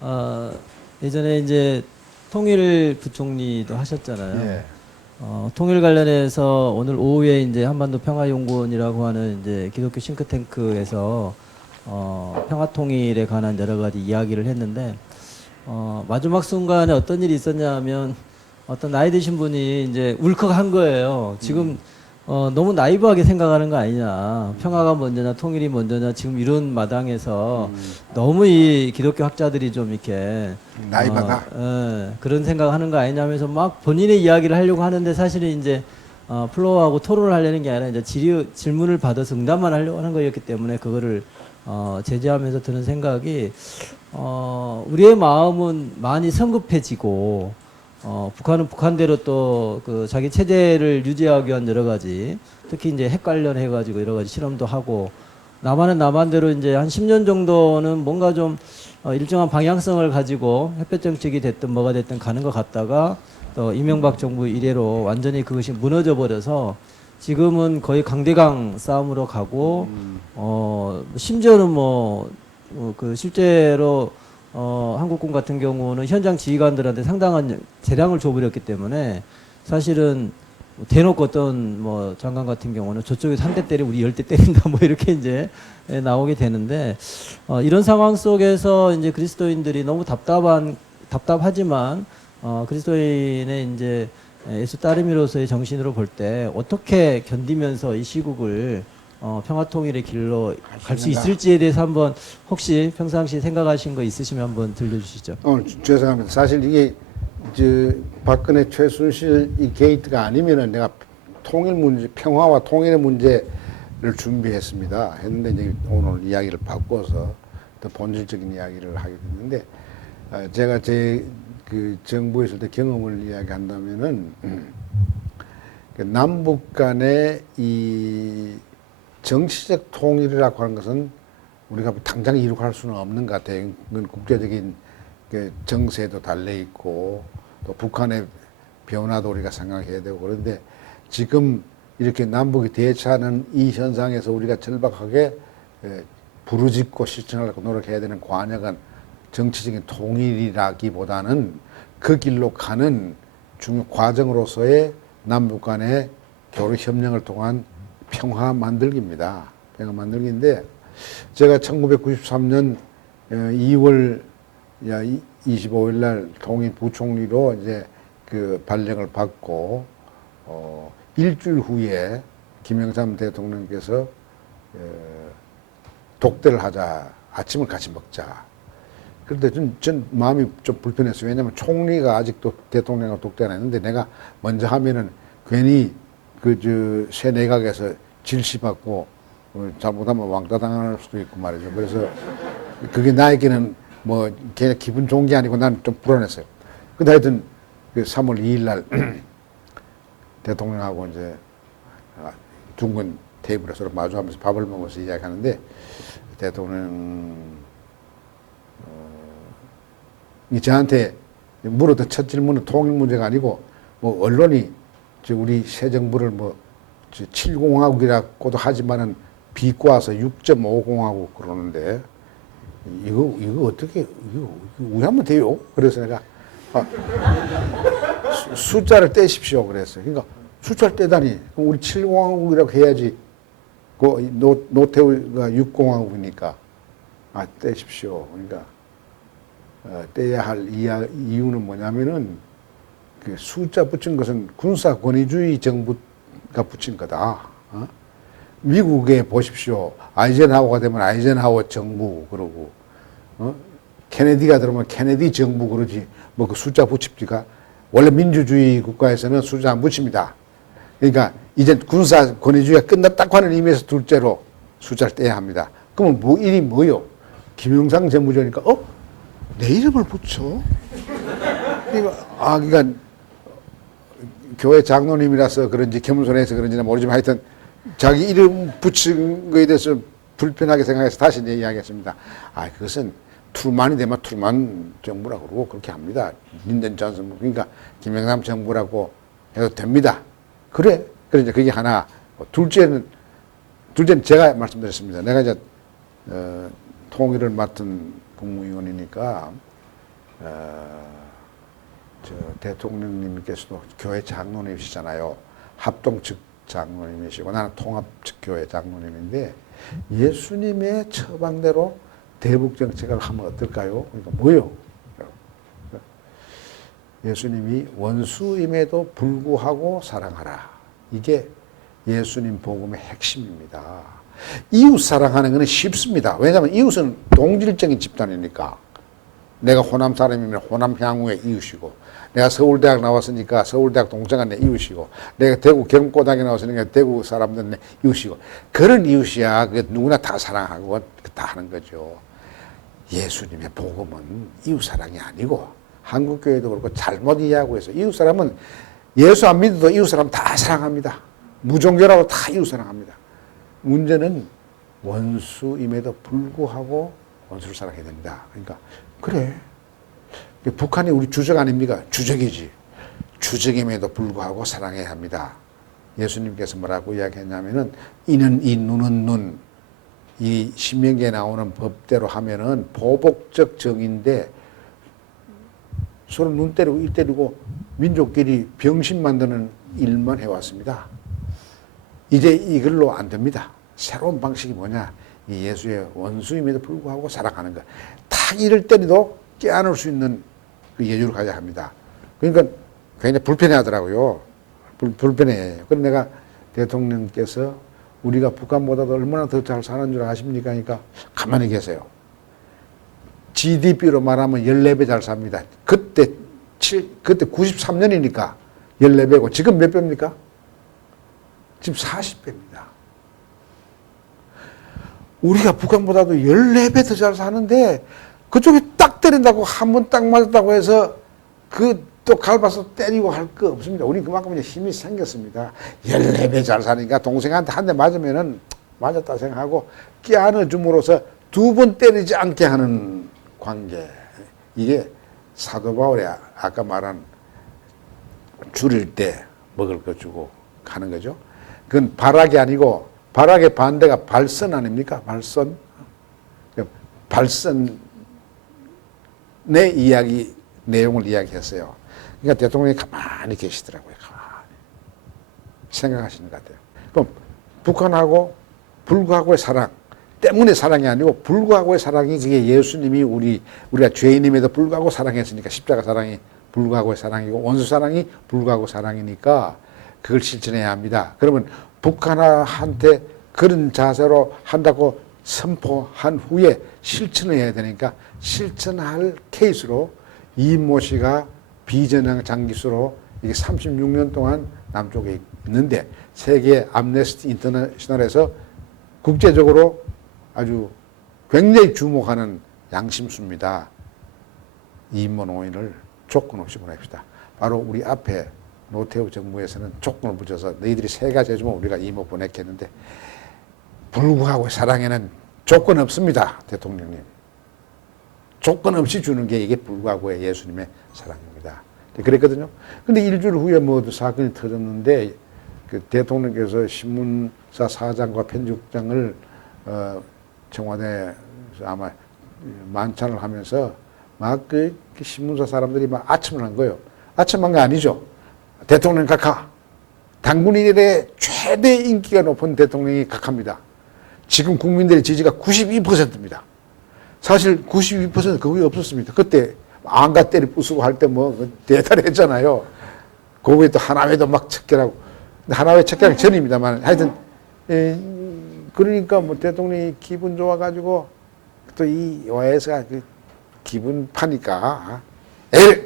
어, 예전에 이제 통일 부총리도 하셨잖아요. 예. 통일 관련해서 오늘 오후에 이제 한반도 평화연구원이라고 하는 이제 기독교 싱크탱크에서 평화 통일에 관한 여러 가지 이야기를 했는데 마지막 순간에 어떤 일이 있었냐면 어떤 나이 드신 분이 이제 울컥한 거예요. 지금 너무 나이브하게 생각하는 거 아니냐. 평화가 먼저냐, 통일이 먼저냐. 지금 이런 마당에서 너무 이 기독교 학자들이 좀 이렇게 나이바다. 그런 생각하는 거 아니냐면서 막 본인의 이야기를 하려고 하는데 사실은 이제 플로어하고 토론을 하려는 게 아니라 이제 질문을 받아서 응답만 하려고 하는 거였기 때문에 그거를 제지하면서 드는 생각이 우리의 마음은 많이 성급해지고 북한은 북한대로 또 그 자기 체제를 유지하기 위한 여러 가지 특히 이제 핵 관련해 가지고 여러 가지 실험도 하고 남한은 남한대로 이제 한 10년 정도는 뭔가 좀 일정한 방향성을 가지고 햇볕 정책이 됐든 뭐가 됐든 가는 것 같다가 또 이명박 정부 이래로 완전히 그것이 무너져 버려서 지금은 거의 강대강 싸움으로 가고 심지어는 그 실제로 한국군 같은 경우는 현장 지휘관들한테 상당한 재량을 줘버렸기 때문에 사실은 대놓고 어떤 뭐 장관 같은 경우는 저쪽에서 한 대 때려 우리 10대 때린다 뭐 이렇게 이제 나오게 되는데 이런 상황 속에서 이제 그리스도인들이 너무 답답하지만 그리스도인의 이제 예수 따르미로서의 정신으로 볼 때 어떻게 견디면서 이 시국을 평화통일의 길로 갈 수 있을지에 대해서 한번 혹시 평상시 생각하신 거 있으시면 한번 들려주시죠. 죄송합니다. 사실 이게 박근혜 최순실 이 게이트가 아니면은 내가 통일 문제, 평화와 통일의 문제를 준비했습니다. 했는데 이제 오늘 이야기를 바꿔서 더 본질적인 이야기를 하게 됐는데 제가 제 그 정부에 있을 때 경험을 이야기한다면은 남북 간의 이 정치적 통일이라고 하는 것은 우리가 당장 이룩할 수는 없는 것 같아요. 그건 국제적인 정세도 달려 있고 또 북한의 변화도 우리가 생각해야 되고 그런데 지금 이렇게 남북이 대치하는 이 현상에서 우리가 절박하게 부르짖고 실천하려고 노력해야 되는 관역은 정치적인 통일이라기보다는 그 길로 가는 중요 과정으로서의 남북 간의 교류 협력을 통한 평화 만들기입니다. 평화 만들기인데 제가 1993년 2월 25일 날 통일 부총리로 이제 그 발령을 받고 일주일 후에 김영삼 대통령께서 독대를 하자, 아침을 같이 먹자. 그런데 전 마음이 좀 불편했어요. 왜냐하면 총리가 아직도 대통령과 독대를 안 했는데 내가 먼저 하면은 괜히 새 내각에서 질시받고 잘못하면 왕따 당할 수도 있고 말이죠. 그래서 그게 나에게는 뭐 그냥 기분 좋은 게 아니고 나는 좀 불안했어요. 근데 하여튼 그 3월 2일 날 대통령하고 이제 둥근 테이블에서 마주하면서 밥을 먹으면서 이야기하는데 대통령 이 저한테 물었던 첫 질문은 통일 문제가 아니고 뭐 언론이 우리 새 정부를 뭐 7공화국이라고도 하지만은 비꼬아서 6.5공화국 그러는데 이거 어떻게 이거 우회하면 돼요? 그래서 내가 숫자를 떼십시오 그랬어요. 그러니까 숫자를 떼다니 그럼 우리 7공화국이라고 해야지 그 노태우가 6공화국이니까 떼십시오. 그러니까 떼야 할 이유는 뭐냐면은 그 숫자 붙인 것은 군사 권위주의 정부가 붙인 거다. 미국에 보십시오. 아이젠하워가 되면 아이젠하워 정부 그러고 케네디가 들어오면 케네디 정부 그러지 뭐 그 숫자 붙입니까? 원래 민주주의 국가에서는 숫자 안 붙입니다. 그러니까 이제 군사 권위주의가 끝났다고 하는 의미에서 둘째로 숫자를 떼야 합니다. 그러면 뭐 일이 뭐요? 김영삼 정부장이니까 내 이름을 붙여? 그러니까 교회 장로님이라서 그런지 겸손해서 그런지는 모르지만 하여튼 자기 이름 붙인 거에 대해서 불편하게 생각해서 다시 이야기했습니다. 그것은 트루만이 되면 트루만 정부라고 그러고 그렇게 합니다. 린던 존슨 그러니까 김영삼 정부라고 해도 됩니다. 그래 이제 그게 하나. 둘째는 제가 말씀드렸습니다. 내가 이제 통일을 맡은 국무위원이니까 저 대통령님께서도 교회 장로님이시잖아요. 합동 측 장로님이시고 나는 통합 측 교회 장로님인데 예수님의 처방대로 대북 정책을 하면 어떨까요? 그러니까 뭐요? 예수님이 원수임에도 불구하고 사랑하라. 이게 예수님 복음의 핵심입니다. 이웃 사랑하는 것은 쉽습니다. 왜냐하면 이웃은 동질적인 집단이니까. 내가 호남 사람이면 호남 향후의 이웃이고, 내가 서울대학 나왔으니까 서울대학 동창은 내 이웃이고, 내가 대구 경고등학교 나왔으니까 대구 사람들은 내 이웃이고, 그런 이웃이야. 그 누구나 다 사랑하고 다 하는 거죠. 예수님의 복음은 이웃 사랑이 아니고, 한국교회도 그렇고 잘못 이해하고 해서 이웃 사람은 예수 안 믿어도 이웃 사람 다 사랑합니다. 무종교라도 다 이웃 사랑합니다. 문제는 원수임에도 불구하고 원수를 사랑해야 됩니다. 그러니까 그래. 북한이 우리 주적 아닙니까? 주적이지. 주적임에도 불구하고 사랑해야 합니다. 예수님께서 뭐라고 이야기했냐면은 이는 이 눈은 눈. 이 신명기에 나오는 법대로 하면은 보복적 정인데 서로 눈 때리고 일 때리고 민족끼리 병신 만드는 일만 해왔습니다. 이제 이걸로 안 됩니다. 새로운 방식이 뭐냐? 이 예수의 원수임에도 불구하고 사랑하는 것. 탁 이를 때리도 깨안을 수 있는 그 여유를 가져야 합니다. 그러니까 굉장히 불편해 하더라고요. 불편해. 그래서 내가 대통령께서 우리가 북한보다도 얼마나 더 잘 사는 줄 아십니까? 그러니까 가만히 계세요. GDP로 말하면 14배 잘 삽니다. 그때 93년이니까 14배고 지금 몇 배입니까? 지금 40배입니다. 우리가 북한보다도 14배 더 잘 사는데 그쪽이 딱 때린다고 한 번 딱 맞았다고 해서 그 또 갈바서 때리고 할 거 없습니다. 우리 그만큼 이제 힘이 생겼습니다. 14배 잘 사니까 동생한테 한 대 맞으면은 맞았다 생각하고 끼안어 줌으로써 두 번 때리지 않게 하는 관계. 이게 사도 바울이 아까 말한 줄일 때 먹을 거 주고 가는 거죠. 그건 발악이 아니고 발악의 반대가 발선 아닙니까? 발선. 발선의 이야기, 내용을 이야기했어요. 그러니까 대통령이 가만히 계시더라고요. 가만히. 생각하시는 것 같아요. 그럼 북한하고 불구하고의 사랑 때문에 사랑이 아니고 불구하고의 사랑이 그게 예수님이 우리가 죄인임에도 불구하고 사랑했으니까 십자가 사랑이 불구하고의 사랑이고 원수 사랑이 불구하고 사랑이니까 그걸 실천해야 합니다. 그러면 북한한테 그런 자세로 한다고 선포한 후에 실천을 해야 되니까 실천할 케이스로 이모 씨가 비전향 장기수로 이게 36년 동안 남쪽에 있는데 세계 암네스티 인터내셔널에서 국제적으로 아주 굉장히 주목하는 양심수입니다. 이모 노인을 조건 없이 보냅시다. 바로 우리 앞에 노태우 정부에서는 조건을 붙여서 너희들이 세 가지 해주면 우리가 이모 보냈겠는데 불구하고 사랑에는 조건 없습니다. 대통령님. 조건 없이 주는 게 이게 불구하고의 예수님의 사랑입니다. 그랬거든요. 근데 일주일 후에 뭐 사건이 터졌는데 그 대통령께서 신문사 사장과 편집국장을 청와대에서 아마 만찬을 하면서 막 그 신문사 사람들이 막 아첨을 한 거예요. 아첨한 거 아니죠. 대통령 각하. 당군 이래 최대 인기가 높은 대통령이 각하입니다. 지금 국민들의 지지가 92%입니다. 사실 92% 거의 없었습니다. 그때 안가 때리 부수고 할 때 뭐 대단했잖아요. 거기에 또 하나회도 막 척결하고. 하나회 척결하기 전입니다만 하여튼 그러니까 뭐 대통령이 기분 좋아가지고 또 이 OS가 그 기분 파니까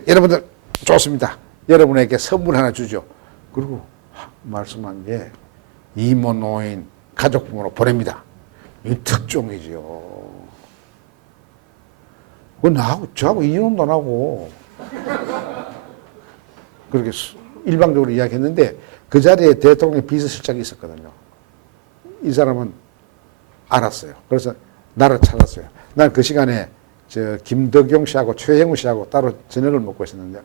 여러분들 좋습니다. 여러분에게 선물 하나 주죠. 그리고 말씀한 게 이모 노인 가족부모로 보냅니다. 이 특종이죠. 저하고 이혼도 안 하고 그렇게 일방적으로 이야기했는데 그 자리에 대통령 비서실장이 있었거든요. 이 사람은 알았어요. 그래서 나를 찾았어요. 난 그 시간에 김덕용 씨하고 최영우 씨하고 따로 저녁을 먹고 있었는데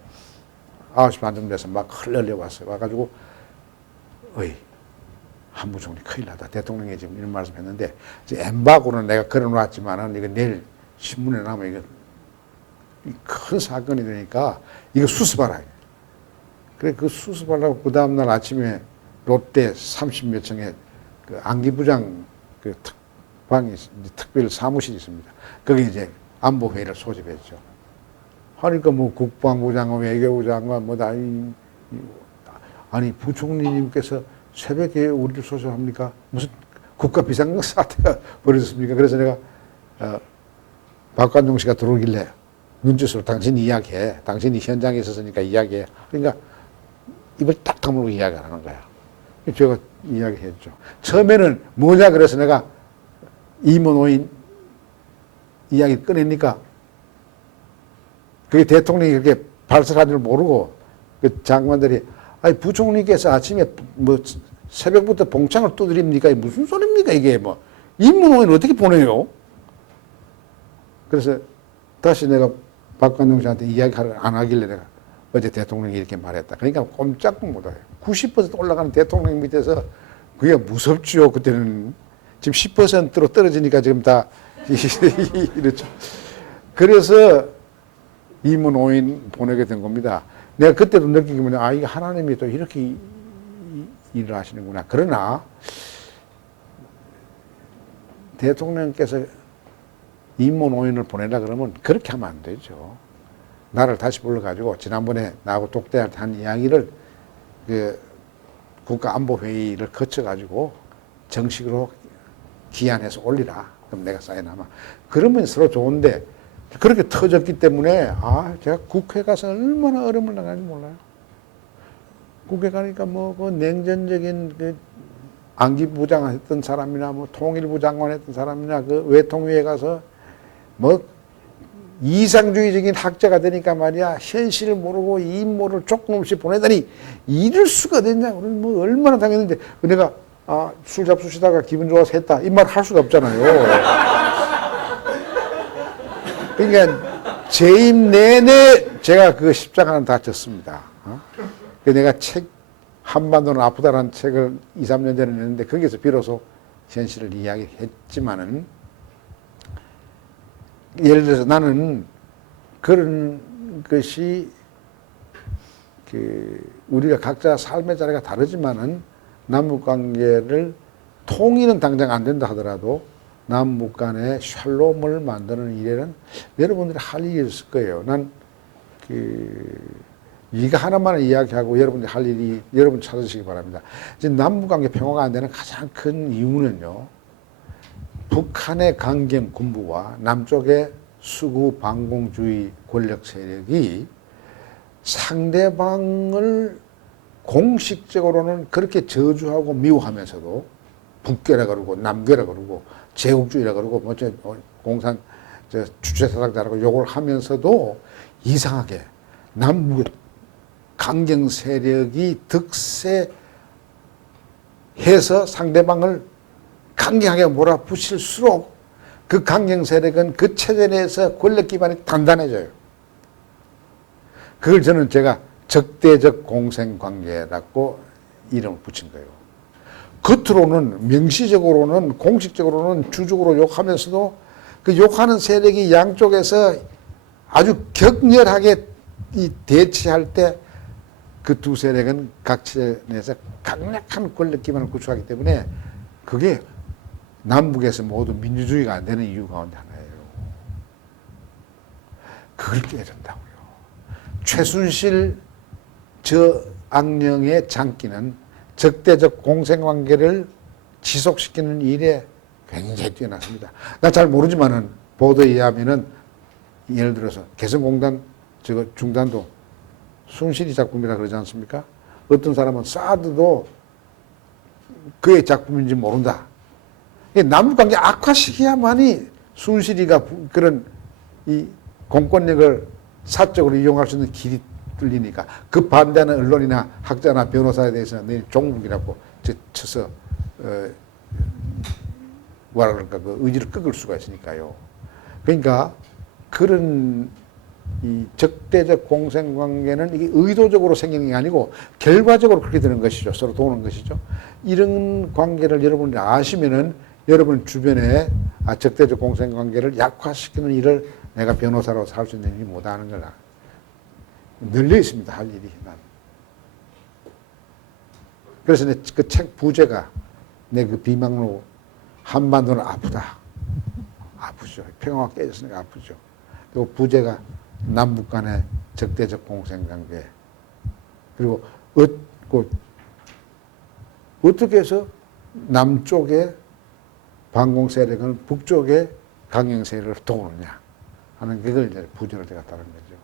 9시 반쯤 돼서 막 흘러려 왔어요. 와가지고 한무총리 큰일 나다. 대통령이 지금 이런 말씀 했는데 엠바고는 내가 걸어놨지만은 이거 내일 신문에 나면 큰 사건이 되니까 이거 수습하라. 그래 그 수습하려고 그 다음날 아침에 롯데 30몇 층에 그 안기부장 그 특방이 특별 사무실이 있습니다. 거기 이제 안보회의를 소집했죠. 하니까 뭐 국방부 장관, 외교부 장관 뭐다 아니 부총리님께서 새벽에 우리를 소집합니까? 무슨 국가 비상 사태가 벌어졌습니까? 그래서 내가 박관종 씨가 들어오길래 눈짓으로 당신이 이야기해. 당신이 현장에 있었으니까 이야기해. 그러니까 입을 딱 다물고 이야기를 하는 거야. 제가 이야기했죠. 처음에는 뭐냐 그래서 내가 이모노인 이야기 꺼내니까 그게 대통령이 그렇게 발설한 줄 모르고 그 장관들이 아니 부총리께서 아침에 뭐 새벽부터 봉창을 두드립니까? 무슨 소리입니까? 이게 뭐 임무노인을 어떻게 보내요? 그래서 다시 내가 박관종 씨한테 이야기를 안 하길래 내가 어제 대통령이 이렇게 말했다. 그러니까 꼼짝도 못해요. 90% 올라가는 대통령 밑에서 그게 무섭죠. 그때는 지금 10%로 떨어지니까 지금 다 이렇죠. 그래서 임원오인 보내게 된 겁니다. 내가 그때도 느낀 게 뭐냐. 아, 이게 하나님이 또 이렇게 일을 하시는구나. 그러나 대통령께서 임원오인을 보내라 그러면 그렇게 하면 안 되죠. 나를 다시 불러가지고 지난번에 나하고 독대할 때 한 이야기를 그 국가안보회의를 거쳐가지고 정식으로 기한해서 올리라. 그럼 내가 사인하마. 그러면 서로 좋은데 그렇게 터졌기 때문에 제가 국회 가서 얼마나 어려움을 당하는지 몰라요. 국회 가니까 뭐 그 냉전적인 그 안기부 장관 했던 사람이나 뭐 통일부 장관 했던 사람이나 그 외통위에 가서 뭐 이상주의적인 학자가 되니까 말이야 현실을 모르고 인모를 조금 없이 보내다니 이럴 수가 됐냐. 우리는 뭐 얼마나 당했는데 내가 술 잡수시다가 기분 좋아서 했다 이 말 할 수가 없잖아요. 그러니까 재임 내내 제가 그 십자가는 다 졌습니다. 내가 책 한반도는 아프다라는 책을 2, 3년 전에 냈는데 거기서 비로소 현실을 이야기했지만은 예를 들어서 나는 그런 것이 그 우리가 각자 삶의 자리가 다르지만은 남북 관계를 통일은 당장 안 된다 하더라도 남북 간의 샬롬을 만드는 일에는 여러분들이 할 일이 있을 거예요. 난 이거 하나만 이야기하고 여러분들이 할 일이 여러분 찾으시기 바랍니다. 이제 남북 관계 평화가 안 되는 가장 큰 이유는요. 북한의 강경 군부와 남쪽의 수구 반공주의 권력 세력이 상대방을 공식적으로는 그렇게 저주하고 미워하면서도 북괴라 그러고 남괴라 그러고 제국주의라 그러고 뭐 공산 주체사상자라고 욕을 하면서도 이상하게 남북 강경 세력이 득세해서 상대방을 강경하게 몰아붙일수록 그 강경 세력은 그 체제 내에서 권력 기반이 단단해져요. 그걸 저는 제가 적대적 공생관계라고 이름을 붙인 거예요. 겉으로는 명시적으로는 공식적으로는 주적으로 욕하면서도 그 욕하는 세력이 양쪽에서 아주 격렬하게 대치할 때 그 두 세력은 각 체제 내에서 강력한 권력 기반을 구축하기 때문에 그게 남북에서 모두 민주주의가 안 되는 이유 가운데 하나예요. 그걸 깨야 된다고요. 최순실 저 악령의 장기는 적대적 공생관계를 지속시키는 일에 굉장히 뛰어났습니다. 나 잘 모르지만은 보도에 의하면은 예를 들어서 개성공단 저거 중단도 순실이 작품이라 그러지 않습니까? 어떤 사람은 사드도 그의 작품인지 모른다. 남북관계 악화시켜야만이 순실이가 그런 이 공권력을 사적으로 이용할 수 있는 길이 뚫리니까 그 반대하는 언론이나 학자나 변호사에 대해서는 종북이라고 쳐서 뭐라 그럴까 그 의지를 꺾을 수가 있으니까요. 그러니까 그런 이 적대적 공생관계는 이게 의도적으로 생기는 게 아니고 결과적으로 그렇게 되는 것이죠. 서로 도우는 것이죠. 이런 관계를 여러분들이 아시면은 여러분 주변에 적대적 공생관계를 약화시키는 일을 내가 변호사로 살 수 있는지 못하는 거라. 널려 있습니다, 할 일이. 난. 그래서 내 그 책 부제가 내 그 비망로 한반도는 아프다. 아프죠. 평화가 깨졌으니까 아프죠. 그리고 부제가 남북 간의 적대적 공생관계. 그리고 어떻게 해서 남쪽의 반공 세력은 북쪽의 강경 세력을 도우느냐 하는 그걸 이제 부제로 제가 따른 거죠.